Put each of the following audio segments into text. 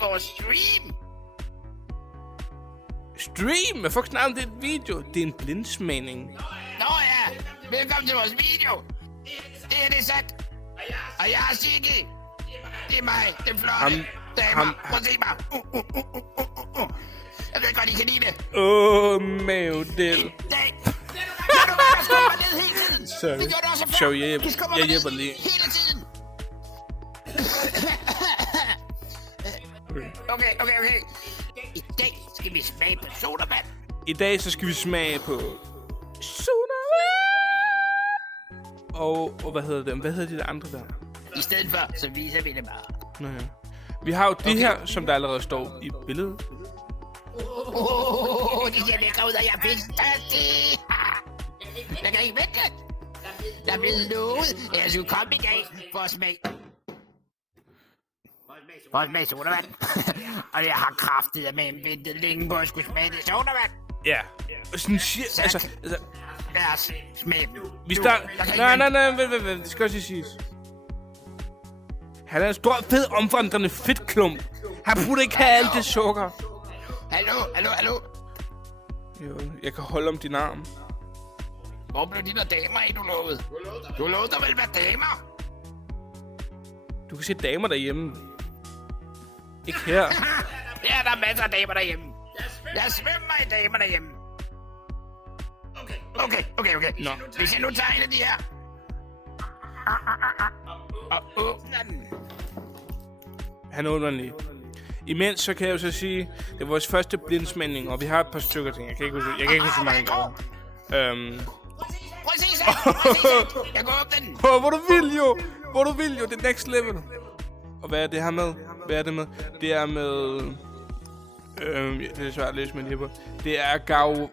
vores stream. Stream? Hvad fuck snakker om det video? Det er en blindsmagning. Nå ja, velkommen til vores video. Det er sandt. Og jeg er Sigge. Det er mig, den flotte damer. Prøv at se mig. Jeg ved godt, I kan lide det. Mavedel. Sorry. Show, jeg hjælper lige. Hele tiden. Okay. I dag skal vi smage på sodavand. I dag så skal vi smage på sodavand. Og hvad hedder det? Hvad hedder de der andre der? I stedet for, så viser vi det bare. Nå ja. Vi har jo det her, som der allerede står i billedet. Det ser lækker ud, og jeg er pissestørstig. Jeg kan ikke vente. Jeg er blevet lovet, at jeg skulle komme i dag for at smage. For at smage sodavand. Og jeg har kraftigt med ventet længe på at skulle smage det sodavand. Ja. Sådan altså. Lad os smage. Vi starter. Nej, vent. Det skal også siges. Han er en stor, fed, omvandrende fedtklump. Han burde ikke have alt det sukker. Hallo. Jo, jeg kan holde om din arm. Hvor blev de der damer af, du lovede? Du lovede der vel være damer? Du kan se damer derhjemme. Ikke her. Ja, der er masser af damer derhjemme. Jeg svømmer i damer derhjemme. Okay. Nå. Hvis jeg nu tager en af de her. Og åbner den. Han åbner den lige. Imens så kan jeg jo så sige, det er vores første blindsmagning, og vi har et par stykker ting. Jeg kan ikke huske så mange gange. Prøv at se, jeg går op den. Hvor du vil jo, det er next level. Og hvad er det her med? Det er med... det er svært at læse med lige på. Det er Gauva.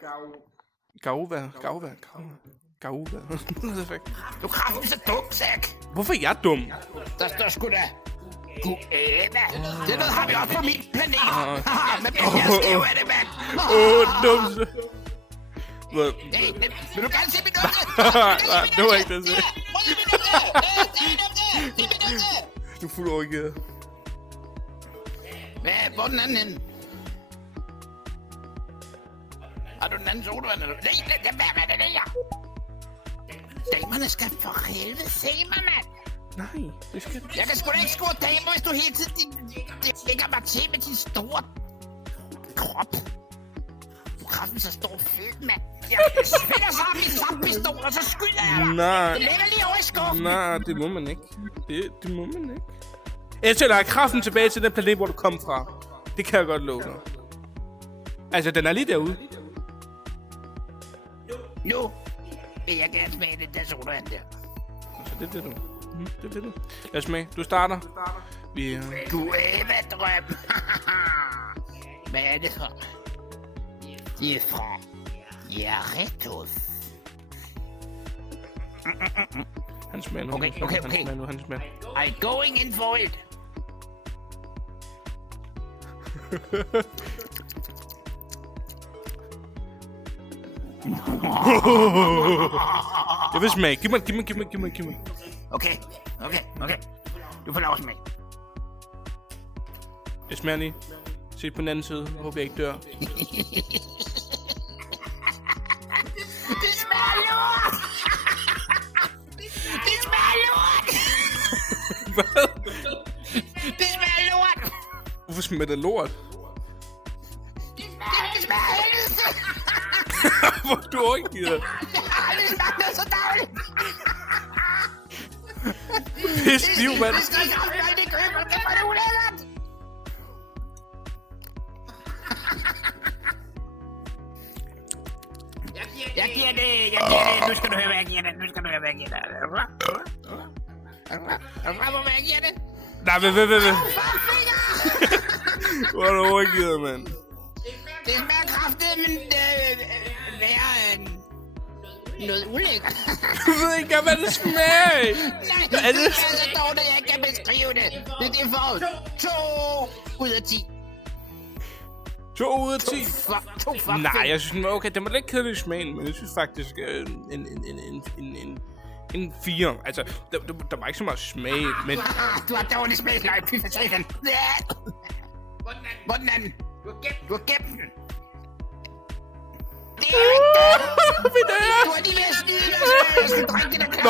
Du kraften så dum, Zach. Hvorfor er jeg dum? Der står sgu da Guava. Det noget har vi også på min planet. Men jeg skriver det, mand. Dum. Hey, vil du gerne se min numse? Nej, det var ikke det, jeg sagde. Prøv at se min numse. Du er fuld overgivet. Hvor er den anden henne? Har du den anden sodavand? Nej, hvad er det der? Damerne skal for helvede se mig, mand. Nej, det skal du. Jeg kan sgu da ikke score damer, hvis du hele tiden lægger mig til med din store krop. Du kraften så stor fedt, mand. Jeg spiller sammen i samme pistol, og så skyder jeg dig. Nej. Det ligger lige over i skuffen. Nej, det må man ikke. Det må man ikke. Jeg tæller kraften tilbage til den planet, hvor du kom fra. Det kan jeg godt love dig. Altså, den er lige derude. Nu vil jeg gerne smage det der sodavand der. Så det er det, du. Det er det, du. Lad os smage. Du starter. Vi... Guava-drøm. Hvad er det for? Det er fra Jarretus. Han smager nu. Okay. Han smager. I'm going in for it. Jeg vil smage. Giv mig. Okay. Du får lov at smage. Jeg smager lige. Se på den anden side. Jeg håber jeg ikke dør. Det smager lort! Det smager lort! Hvad? Det smager lort! Hvorfor smager det lort? Det smager helvede! Hvor du overgivet? Jeg har aldrig smagt noget så dårligt! Pis, stiv, mand. Det skal jeg aldrig købe, det var det ulækkert! Jeg giver det. Nu skal du høre, hvad jeg giver det. Hvor jeg giver det? Nej, hvad? Hvor er du overgivet, mand? Det smager kraftigt, men værre end noget ulækkert. Du ved ikke, hvad det smager af. Nej, det er så dårligt, at jeg ikke kan beskrive det. Det er for 2 ud af 10. 2 ud af 10? 2 for Nej, jeg synes, den var okay. Den var lidt kedelig i smagen, men jeg synes faktisk en 4. Altså, der var ikke så meget smag, men... Du har dårlig smagsløg, fy for satan. Hvor er den anden? Du har gemt den. Det er jo ikke det. Du er lige ved at snyde mig, så jeg skal drikke det der kaffe.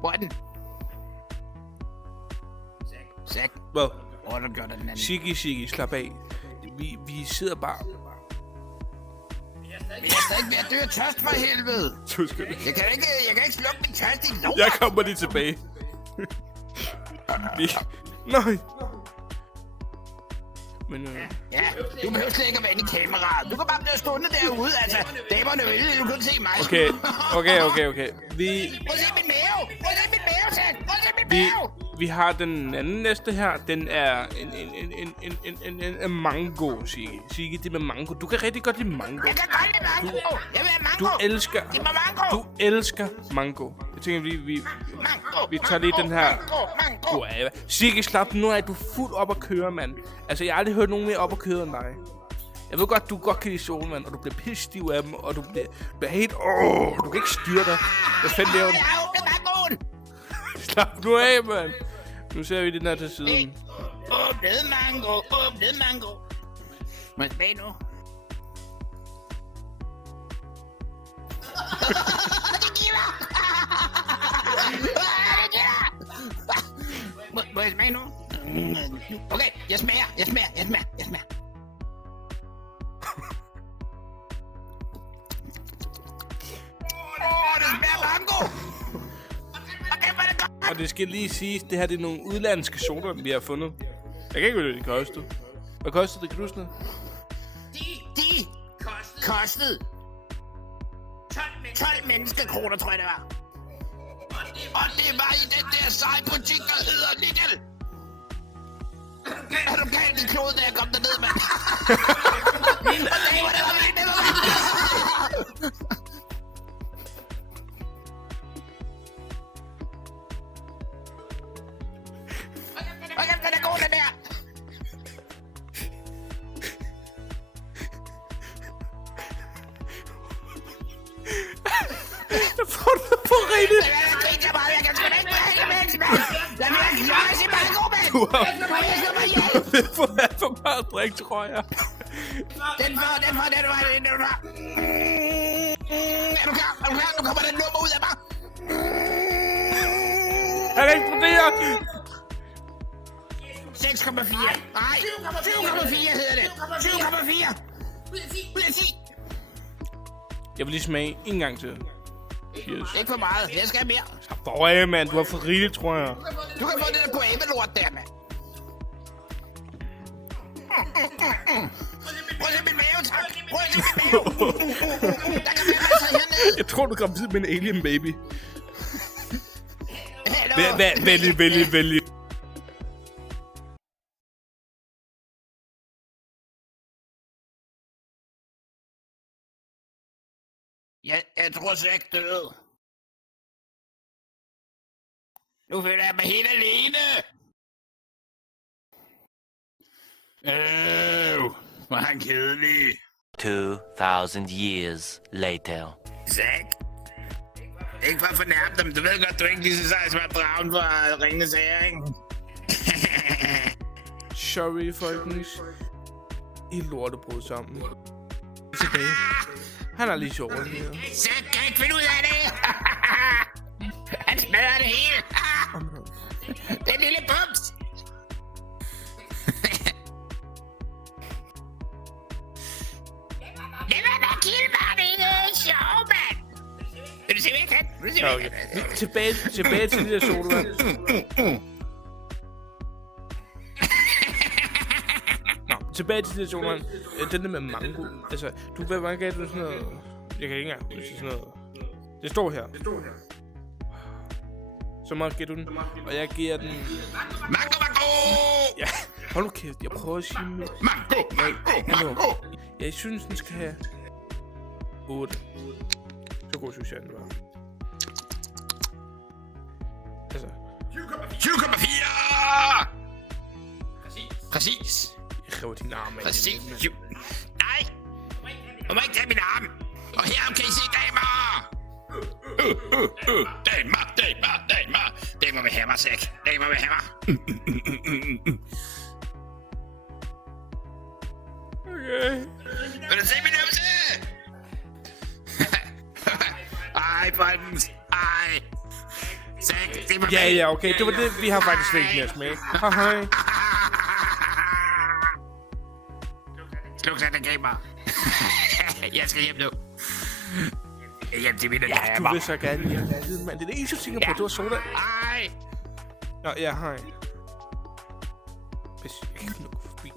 Hvor er den? Sæk. Hvad? Hvor har du gjort af den anden? Shiki, slap af. Vi sidder bare... Jeg er stadig ved at dø af tørst for helvede. Du skal... Jeg kan ikke slukke min tørst i lort. Jeg kommer lige tilbage. Nej. Men Ja, du behøver slet ikke at være inde i kameraet. Du kan bare blive stående derude, altså. Damerne vil, du kan se mig. okay. Prøv at se min mave. Vi har den anden næste her. Den er en mango, Shiki. Shiki, det med mango. Du kan rigtig godt lide mango. Jeg kan godt lide mango. Jeg vil have mango. Giv mig mango. Du elsker mango. Jeg tænker, vi tager lige den her. Mango. Shiki, slap nu af. Du er fuld op at køre, mand. Altså, jeg har aldrig hørt nogen mere op at køre end dig. Jeg ved godt, du godt kan lide solmand, og du bliver pissestiv af dem, og du bliver helt... du kan ikke styre dig. Hvad fanden det er? Slap nu af, mand. Nu ser vi den her til siden. Åbnet mango. Må jeg smage nu? Må jeg smage nu? Okay, jeg smager. Det smager mango! Okay, hvor er det godt! Og det skal lige siges, det her det er nogle udlandske sodaer, vi har fundet. Jeg kan ikke vide, hvad de kostede. Hvad kostede det, kan du huske noget? De kostede 12 menneskekroner, tror jeg det var. Og det var i den der seje butik, der hedder Lidl. Er du galt i kloden, da jeg kom derned, mand? Den er god, den der. Jeg får det på rigtigt. Jeg kan sgu da ikke drikke mens, mand. Jeg vil sige mango, mand. Du har for meget drik, tror jeg. Den var. Er du klar? Nu kommer den nummer ud af mig. Han eksploderer. 6,4. Nej, 7,4 hedder det. 7,4. Ud af 10. Jeg vil lige smage en gang til. Yes. Ikke for meget. Jeg skal have mere. Slap af, mand. Du har for rigeligt, tror jeg. Du kan få det der guave-lort der, mand. Prøv at se min mave, tak. Prøv at se min mave. Der kan være masser hernede. Jeg tror, du er gravid med en alien baby. Vældig. Jeg tror så ikke døde. Nu føler jeg mig helt alene. Hvor er han kedelig. 2,000 years later. Zack. Ikke for at fornærme dem. Du ved godt, du er ikke lige så sej som dragen fra Ringenes Herre, ikke? Sorry, folkens. I lortebrud sammen. Tilbage. Han er lige sjov. Zack kan ikke finde ud af det. Han smadrer det hele. Den lille bums. Det var da kildmand, det er sjov, mand. Vil du se, hvad jeg kan? Okay. Tilbage til det der solvand. Nå, tilbage til det der solvand. Den der med mango. Altså, du ved, hvordan gav du sådan noget... Jeg kan ikke engang huske sådan noget. Det står her. Så meget giver du den. Og jeg giver den... Mango! Ja, hold nu kæft. Jeg prøver at sige... Mango! Jeg synes, den skal have... 8. Så god synes jeg, den var. Altså... 20,4! Præcis. Jeg river din arm af. Præcis. Nej! Du må ikke tage min arm. Og her kan I se damer! Damer vil have mig, Zack. Damer vil have mig. Vil du se min numse? Ej, Buttons. Ej. Se på Ja, okay. Det var det, vi har faktisk vægt os med. Hej. Sluk sig den gamer. Jeg skal hjem nu. Hjem til mine Ja, du vil så gerne hjem. Men det er det eneste, du tænker på. Du har soda. Ej. Nå, ja, hej. Hvis jeg kan nå forbi.